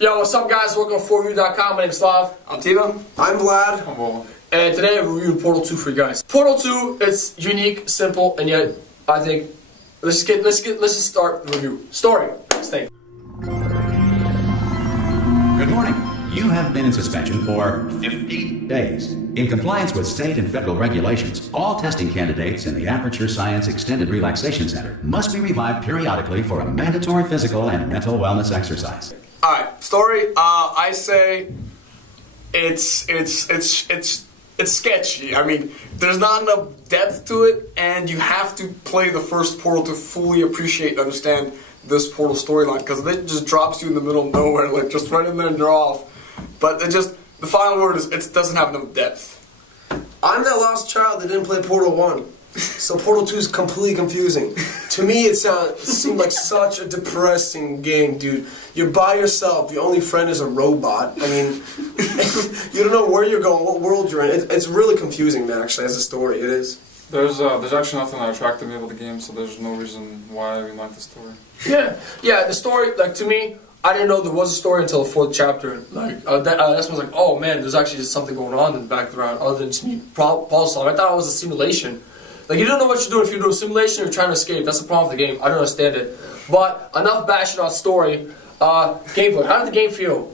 Yo, what's up guys? Welcome to the4review.com. My name's Slav. I'm Timo. I'm Vlad. I'm Will. And today we're reviewing Portal 2 for you guys. Portal 2, it's unique, simple, and yet I think let's just start the review. Story. Stay. Good morning. You have been in suspension for 50 days. In compliance with state and federal regulations, all testing candidates in the Aperture Science Extended Relaxation Center must be revived periodically for a mandatory physical and mental wellness exercise. Alright, story. I say it's sketchy. I mean, there's not enough depth to it, and you have to play the first Portal to fully appreciate and understand this Portal storyline, because it just drops you in the middle of nowhere, like just right in there and you're off. But it just, the final word is, it doesn't have enough depth. I'm that lost child that didn't play Portal 1, so Portal 2 is completely confusing. To me, it seemed like such a depressing game, dude. You're by yourself, your only friend is a robot. I mean, you don't know where you're going, what world you're in. It's really confusing, man, actually, as a story. It is. There's actually nothing that attracted me about the game, so there's no reason why I even like the story. Yeah, the story, like, to me, I didn't know there was a story until the 4th chapter. Like, that's when I was like, oh man, there's actually just something going on in the background other than just me puzzle solving. I thought it was a simulation. Like, you don't know what you're doing if you're doing a simulation or you're trying to escape. That's the problem with the game. I don't understand it. But enough bashing on story. Gameplay. How did the game feel?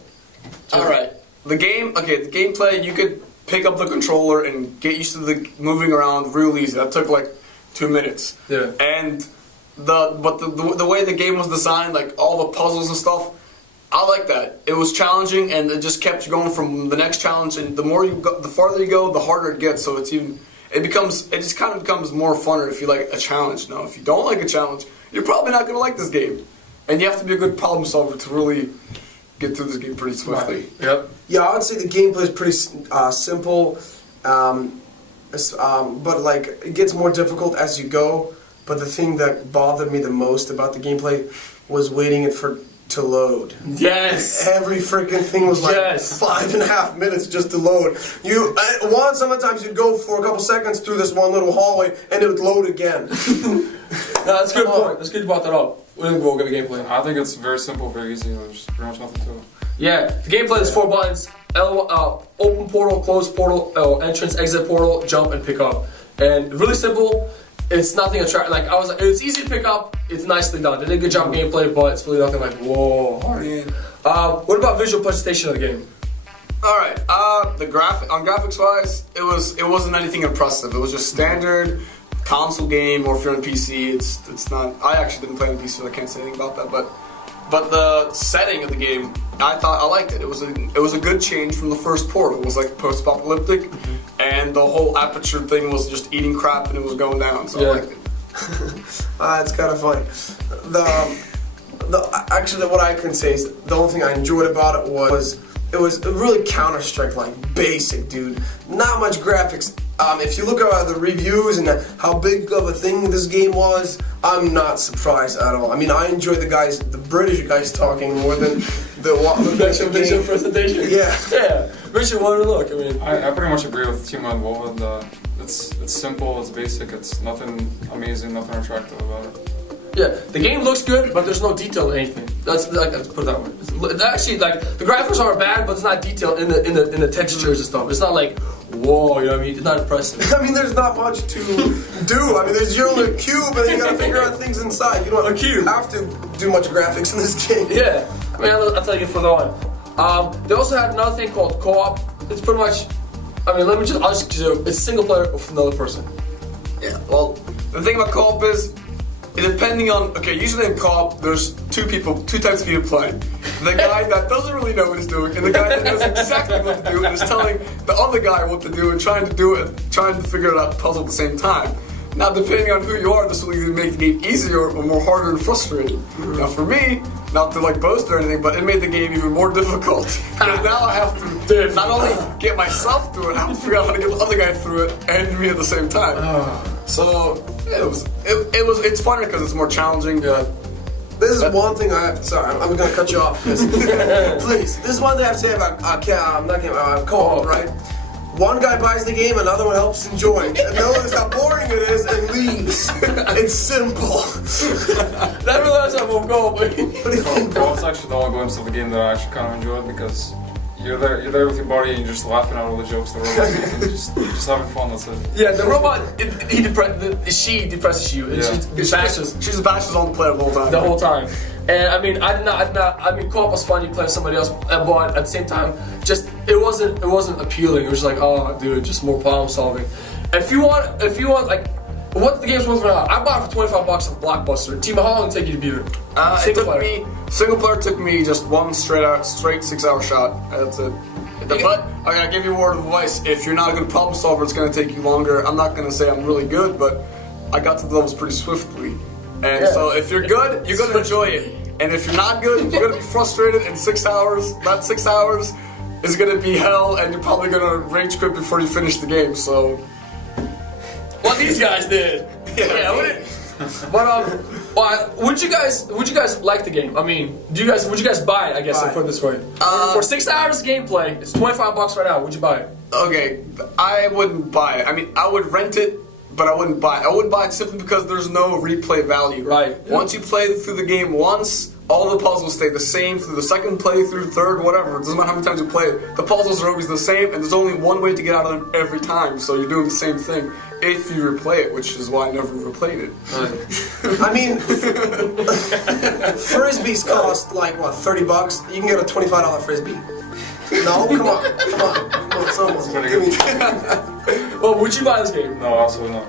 Alright, the gameplay, you could pick up the controller and get used to the moving around real easy. That took like 2 minutes. Yeah. And the way the game was designed, like all the puzzles and stuff, I like that. It was challenging, and it just kept you going from the next challenge. And the more you go, the farther you go, the harder it gets. So it just kind of becomes more funner if you like a challenge. Now, if you don't like a challenge, you're probably not gonna like this game, and you have to be a good problem solver to really get through this game pretty swiftly. Right. Yep. Yeah, I would say the gameplay is pretty simple, but like it gets more difficult as you go. But the thing that bothered me the most about the gameplay was waiting to load. Yes. Every freaking thing was like 5.5 minutes just to load. Sometimes you'd go for a couple seconds through this one little hallway and it would load again. No, that's a good point. That's good you brought that up. We'll go get the gameplay. I think it's very simple, very easy. There's pretty much nothing to it. Yeah, the gameplay is 4 buttons: open portal, close portal, entrance, exit portal, jump, and pick up. And really simple. It's nothing attractive. Like it's easy to pick up. It's nicely done. They did a good job gameplay, but it's really nothing like whoa hard. What about visual presentation of the game? All right, graphics wise, it wasn't anything impressive. It was just standard console game, or if you're on PC, it's not. I actually didn't play on PC, so I can't say anything about that. But the setting of the game, I liked it. It was a good change from the first Portal. It was like post-apocalyptic, and the whole Aperture thing was just eating crap and it was going down. So I liked it. It's kind of funny. Actually, what I can say is the only thing I enjoyed about it was really Counter-Strike like basic, dude. Not much graphics. If you look at the reviews and how big of a thing this game was, I'm not surprised at all. I mean, I enjoy the British guys talking more than the visual presentation. Yeah. Yeah. Richard, what did it look? I mean, I pretty much agree with Timo and Will. It's simple, it's basic, it's nothing amazing, nothing attractive about it. yeah, the game looks good, but there's no detail in anything. Let's put it that way. It's actually, like, the graphics aren't bad, but it's not detailed in the textures and stuff. It's not like, whoa, you know what I mean? It's not impressive. I mean, there's not much to do. I mean, there's only a cube, and then you gotta figure out things inside. You don't have to do much graphics in this game. Yeah, I mean, I'll tell you further on. They also had another thing called co-op. It's pretty much, I mean, I'll just do it's single player with another person. Yeah, well, the thing about co-op is, depending on, usually in co-op, there's two types of people playing. The guy that doesn't really know what he's doing, and the guy that knows exactly what to do and is telling the other guy what to do and trying to figure it out puzzle at the same time. Now, depending on who you are, this will either make the game easier or more harder and frustrating. Now, for me, not to like boast or anything, but it made the game even more difficult. Because now I have to not only get myself through it, I have to figure out how to get the other guy through it and me at the same time. So it's funner because it's more challenging. This is one thing I'm gonna cut you off. Please, this is one thing I have to say about co-op, right? One guy buys the game, another one helps enjoy it. And notice how boring it is and leaves. It's simple. Never realized I won't go, but Well, it's actually the only glimpse of the game that I actually kind of enjoyed because you're there with your buddy and you're just laughing at all the jokes the robots make and just having fun. That's it. yeah, the robot, she depresses you, and she bashes She's the bashes on the player the whole time. the whole time. And I mean, I mean, co-op was fun. You play with somebody else, but at the same time, just it wasn't appealing. It was like, oh, dude, just more problem solving. And if you want, like, what the game's worth right now? I bought it for $25 at Blockbuster. Team, how long did it take you to beat it? Single player took me just one straight 6-hour shot. That's it. But I gotta give you a word of advice. If you're not a good problem solver, it's gonna take you longer. I'm not gonna say I'm really good, but I got to the levels pretty swiftly. And so if you're good, you're gonna enjoy it. And if you're not good, you're gonna be frustrated in 6 hours. That 6 hours is gonna be hell, and you're probably gonna rage quit before you finish the game. So, What these guys did. But would you guys like the game? I mean, would you guys buy it? I guess I'll put it this way. For 6 hours gameplay, it's $25 right now. Would you buy it? okay, I wouldn't buy it. I mean, I would rent it, but I wouldn't buy it. I wouldn't buy it simply because there's no replay value. Right. Once you play through the game once, all the puzzles stay the same through the second playthrough, third, whatever. It doesn't matter how many times you play it. The puzzles are always the same, and there's only one way to get out of them every time. So you're doing the same thing if you replay it, which is why I never replayed it. I mean, frisbees cost like what, $30? You can get a $25 frisbee. No, come on, someone. Give me. Well, would you buy this game? No, absolutely not.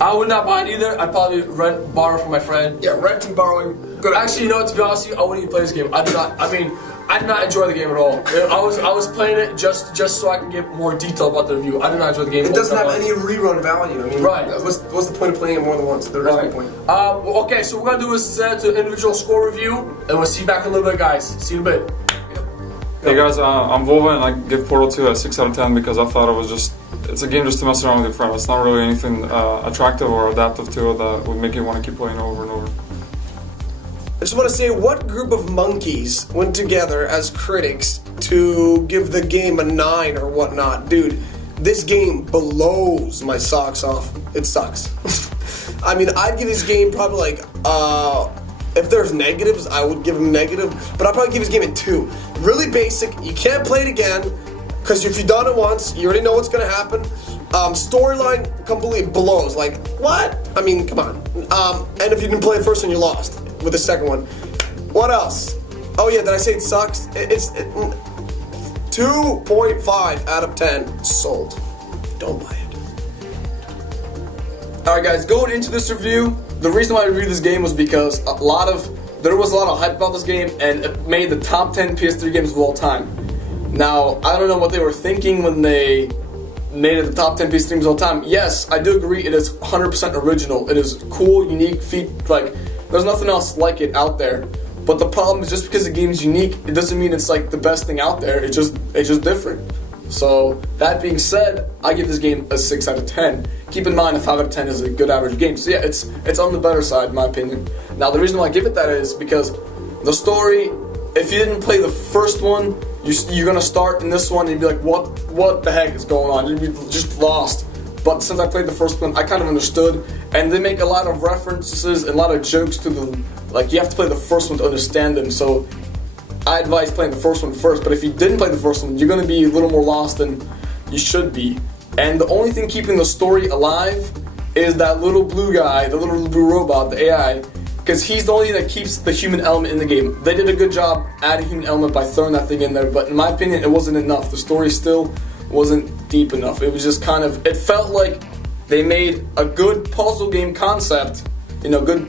I would not buy it either. I'd probably borrow from my friend. Yeah, rent and borrowing. Good. Actually, you know what? To be honest with you, I wouldn't even play this game. I did not enjoy the game at all. I was playing it just so I can get more detail about the review. I did not enjoy the game. It doesn't have any rerun value. I mean, Right. What's the point of playing it more than once? There is no point. Okay, so what we're gonna do is set to individual score review, and we'll see you back in a little bit, guys. See you in a bit. Hey guys, I'm Volva and I give Portal 2 a 6 out of 10 because I thought it's a game just to mess around with your friend. It's not really anything attractive or adaptive to it that would make you want to keep playing over and over. I just want to say, what group of monkeys went together as critics to give the game a 9 or whatnot? Dude, this game blows my socks off. It sucks. I mean, I'd give this game probably like, if there's negatives, I would give him negative, but I'd probably give this game a 2. Really basic, you can't play it again, because if you've done it once, you already know what's going to happen. Storyline completely blows, like, what? I mean, come on. And if you didn't play the first one, you lost with the second one. What else? Oh yeah, did I say it sucks? It's 2.5 out of 10. Sold. Don't buy it. Alright guys, going into this review, the reason why I reviewed this game was because there was a lot of hype about this game, and it made the top 10 PS3 games of all time. Now, I don't know what they were thinking when they made it the top 10 PS3 games of all time. Yes, I do agree it is 100% original. It is cool, unique, like, there's nothing else like it out there. But the problem is, just because the game is unique, it doesn't mean it's like the best thing out there. It's just different. So, that being said, I give this game a 6 out of 10. Keep in mind, a 5 out of 10 is a good average game. So yeah, it's on the better side, in my opinion. Now, the reason why I give it that is because the story, if you didn't play the first one, you're gonna start in this one and you'd be like, what the heck is going on? You'd be just lost. But since I played the first one, I kind of understood. And they make a lot of references and a lot of jokes to the, like, you have to play the first one to understand them. So I advise playing the first one first, but if you didn't play the first one, you're going to be a little more lost than you should be. And the only thing keeping the story alive is that little blue guy, the little blue robot, the AI, because he's the only thing that keeps the human element in the game. They did a good job adding human element by throwing that thing in there, but in my opinion, it wasn't enough. The story still wasn't deep enough. It was just kind of, it felt like they made a good puzzle game concept, good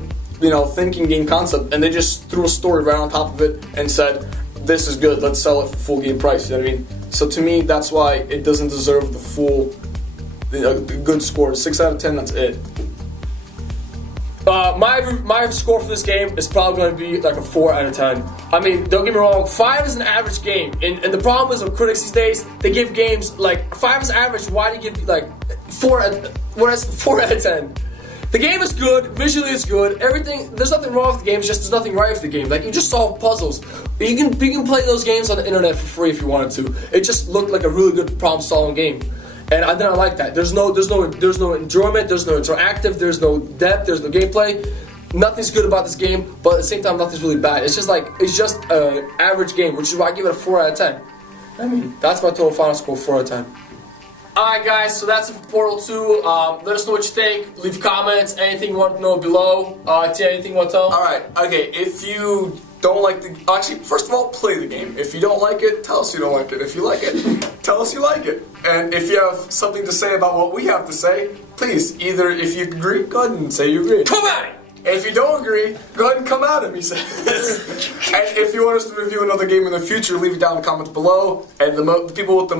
thinking game concept, and they just threw a story right on top of it and said, this is good, let's sell it for full game price, you know what I mean? So to me, that's why it doesn't deserve the full, good score. 6 out of 10, that's it. My score for this game is probably going to be like a 4 out of 10. I mean, don't get me wrong, 5 is an average game, and the problem is with critics these days, they give games like 5 is average. Why do you give like 4 out of 10? The game is good, visually it's good, everything. There's nothing wrong with the game. It's just there's nothing right with the game. Like, you just solve puzzles. You can play those games on the internet for free if you wanted to. It just looked like a really good problem-solving game. And then I like that. There's no enjoyment, there's no interactive, there's no depth, there's no gameplay. Nothing's good about this game, but at the same time, nothing's really bad. It's just an average game, which is why I give it a 4 out of 10. I mean, that's my total final score, 4 out of 10. Alright guys, so that's it for Portal 2. Let us know what you think. Leave comments, anything you want to know below. Tia, anything you want to tell? Alright, okay, if you don't like the... Actually, first of all, play the game. If you don't like it, tell us you don't like it. If you like it, tell us you like it. And if you have something to say about what we have to say, please, either if you agree, go ahead and say you agree. Come at it! And if you don't agree, go ahead and come at him, he says. And if you want us to review another game in the future, leave it down in the comments below. And the people with the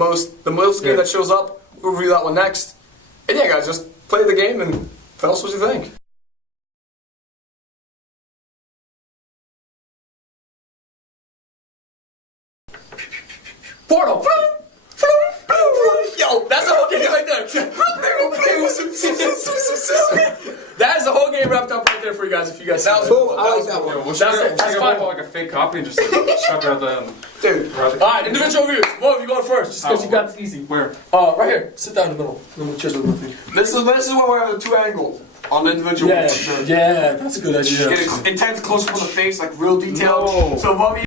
most game that shows up, we'll review that one next. And yeah, guys, just play the game and tell us what you think. Portal! Yo, that's the whole game right there. That is the whole game wrapped up right there for you guys. If you guys That was cool. I like that one. We'll That's fine. like a fake copy and just shove it at the end. Dude, Alright, individual reviews. Both of you going first, just because you got it easy. Where? Right here. Sit down in the middle. Cheers with me. this is where we have the two angles on the individual. Yeah, that's a good idea. Get an intense close up on the face, like real detailed. No. So what we